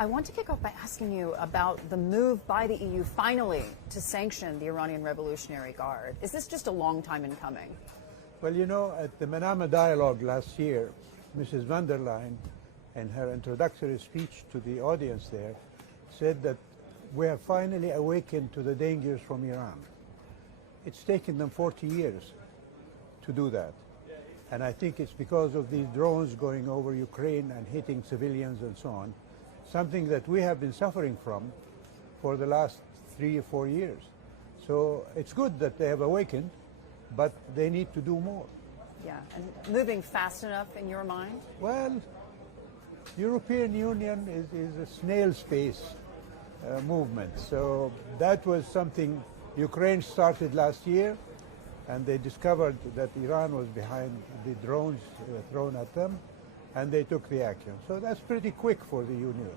I want to kick off by asking you about the move by the EU finally to sanction the Iranian Revolutionary Guard. Is this just a long time in coming? Well, you know, at the Manama Dialogue last year, Mrs. van der Leyen, in her introductory speech to the audience there, said that we have finally awakened to the dangers from Iran. It's taken them 40 years to do that. And I think it's because of these drones going over Ukraine and hitting civilians and so on, something that we have been suffering from for the last 3 or 4 years. So it's good that they have awakened, but they need to do more. Yeah, and moving fast enough in your mind? Well, European Union is a snail space movement. So that was something Ukraine started last year, and they discovered that Iran was behind the drones thrown at them, and they took the action. So that's pretty quick for the Union.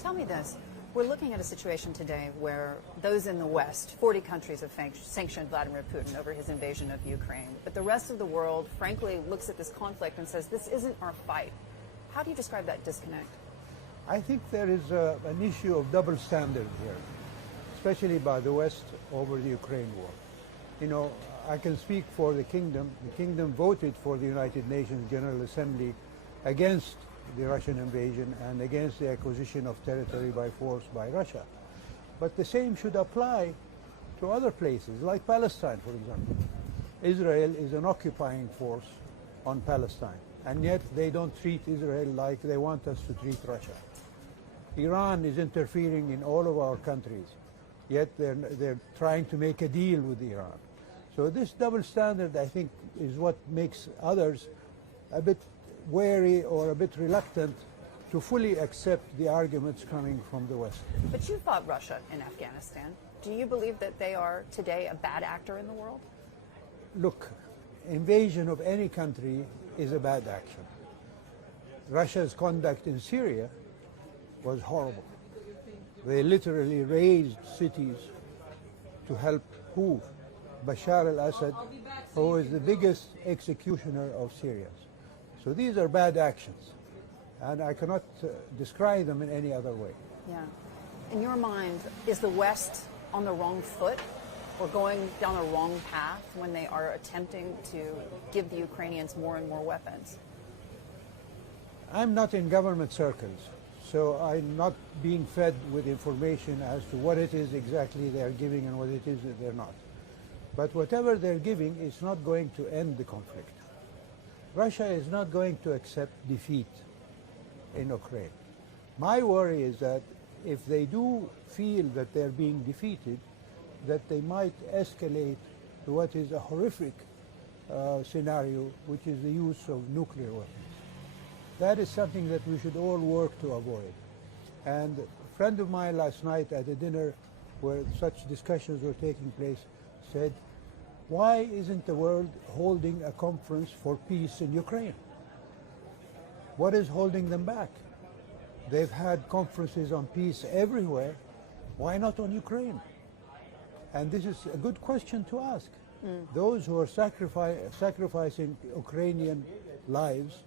Tell me this. We're looking at a situation today where those in the West, 40 countries have sanctioned Vladimir Putin over his invasion of Ukraine. But the rest of the world, frankly, looks at this conflict and says, this isn't our fight. How do you describe that disconnect? I think there is an issue of double standard here, especially by the West over the Ukraine war. You know, I can speak for the Kingdom. The Kingdom voted for the United Nations General Assembly against the Russian invasion and against the acquisition of territory by force by Russia. But the same should apply to other places, like Palestine, for example. Israel is an occupying force on Palestine, and yet they don't treat Israel like they want us to treat Russia. Iran is interfering in all of our countries, yet they're trying to make a deal with Iran. So this double standard, I think, is what makes others a bit wary or a bit reluctant to fully accept the arguments coming from the West. But you fought Russia in Afghanistan. Do you believe that they are today a bad actor in the world? Look, invasion of any country is a bad action. Russia's conduct in Syria was horrible. They literally razed cities to help who? Bashar al-Assad, who is the biggest executioner of Syrians. So these are bad actions, and I cannot describe them in any other way. Yeah. In your mind, is the West on the wrong foot or going down a wrong path when they are attempting to give the Ukrainians more and more weapons? I'm not in government circles, so I'm not being fed with information as to what it is exactly they're giving and what it is that they're not. But whatever they're giving is not going to end the conflict. Russia is not going to accept defeat in Ukraine. My worry is that if they do feel that they're being defeated, that they might escalate to what is a horrific scenario, which is the use of nuclear weapons. That is something that we should all work to avoid. And a friend of mine last night at a dinner where such discussions were taking place said, why isn't the world holding a conference for peace in Ukraine? What is holding them back? They've had conferences on peace everywhere. Why not on Ukraine? And this is a good question to ask. Those who are sacrificing Ukrainian lives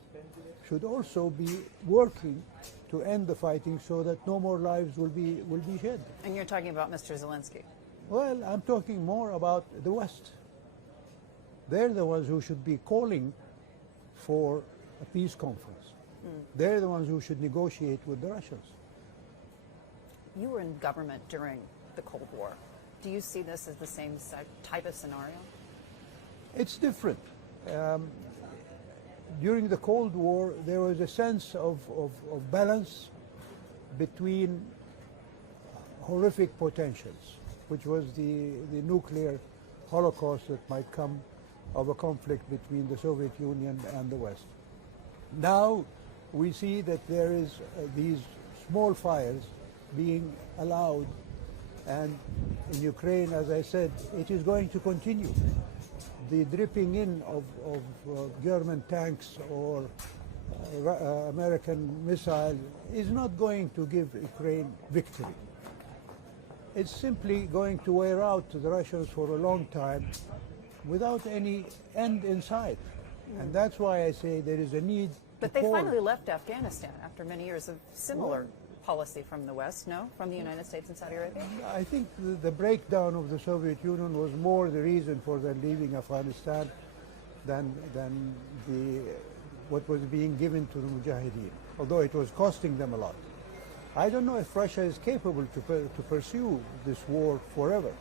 should also be working to end the fighting so that no more lives will be shed. And you're talking about Mr. Zelensky. Well, I'm talking more about the West. They're the ones who should be calling for a peace conference. They're the ones who should negotiate with the Russians. You were in government during the Cold War. Do you see this as the same type of scenario? It's different. During the Cold War, there was a sense of balance between horrific potentials, which was the nuclear holocaust that might come of a conflict between the Soviet Union and the West. Now we see that there is these small fires being allowed, and in Ukraine, as I said, it is going to continue. The dripping in of German tanks or American missiles is not going to give Ukraine victory. It's simply going to wear out the Russians for a long time without any end in sight. And that's why I say there is a need. But they finally left Afghanistan after many years of similar policy from the West, no? From the United States and Saudi Arabia? I think the breakdown of the Soviet Union was more the reason for them leaving Afghanistan than what was being given to the Mujahideen, although it was costing them a lot. I don't know if Russia is capable to pursue this war forever,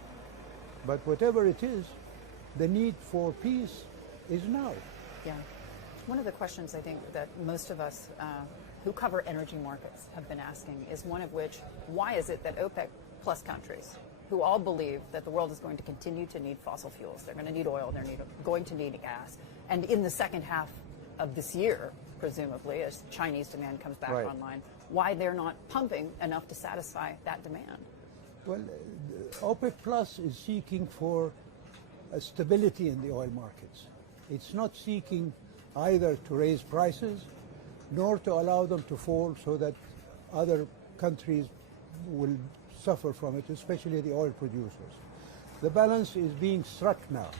but whatever it is, the need for peace is now. Yeah. One of the questions I think that most of us who cover energy markets have been asking is one of which, why is it that OPEC plus countries, who all believe that the world is going to continue to need fossil fuels, they're going to need oil, they're going to need gas, and in the second half of this year, presumably, as Chinese demand comes back online, why they're not pumping enough to satisfy that demand? Well, OPEC Plus is seeking for a stability in the oil markets. It's not seeking either to raise prices nor to allow them to fall so that other countries will suffer from it, especially the oil producers. The balance is being struck now.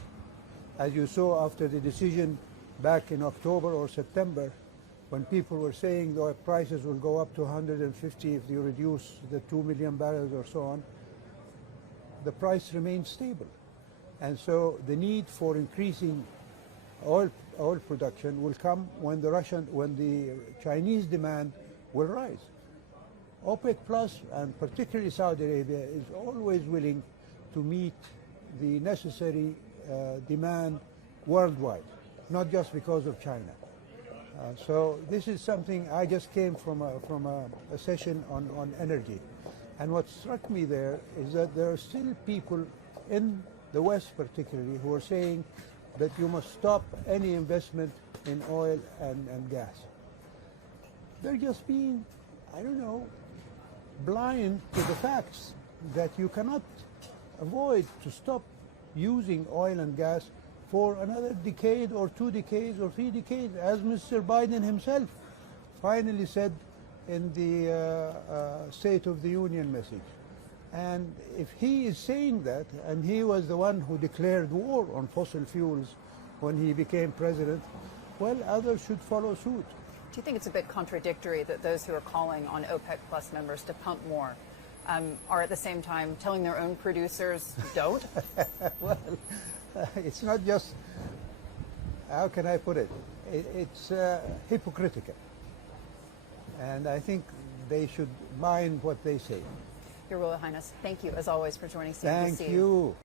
As you saw after the decision back in October or September, when people were saying the oil prices will go up to 150 if you reduce the 2 million barrels or so on, the price remains stable. And so the need for increasing oil production will come when the Chinese demand will rise. OPEC Plus, and particularly Saudi Arabia, is always willing to meet the necessary demand worldwide, not just because of China. So this is something. I just came from a session on energy, and what struck me there is that there are still people in the West particularly who are saying that you must stop any investment in oil and gas. They're just being, I don't know, blind to the facts that you cannot avoid to stop using oil and gas for another decade or 2 decades or 3 decades, as Mr. Biden himself finally said in the State of the Union message. And if he is saying that, and he was the one who declared war on fossil fuels when he became president, well, others should follow suit. Do you think it's a bit contradictory that those who are calling on OPEC Plus members to pump more are at the same time telling their own producers don't? Well, it's not just, how can I put it? It's hypocritical. And I think they should mind what they say. Your Royal Highness, thank you as always for joining CNBC. Thank you.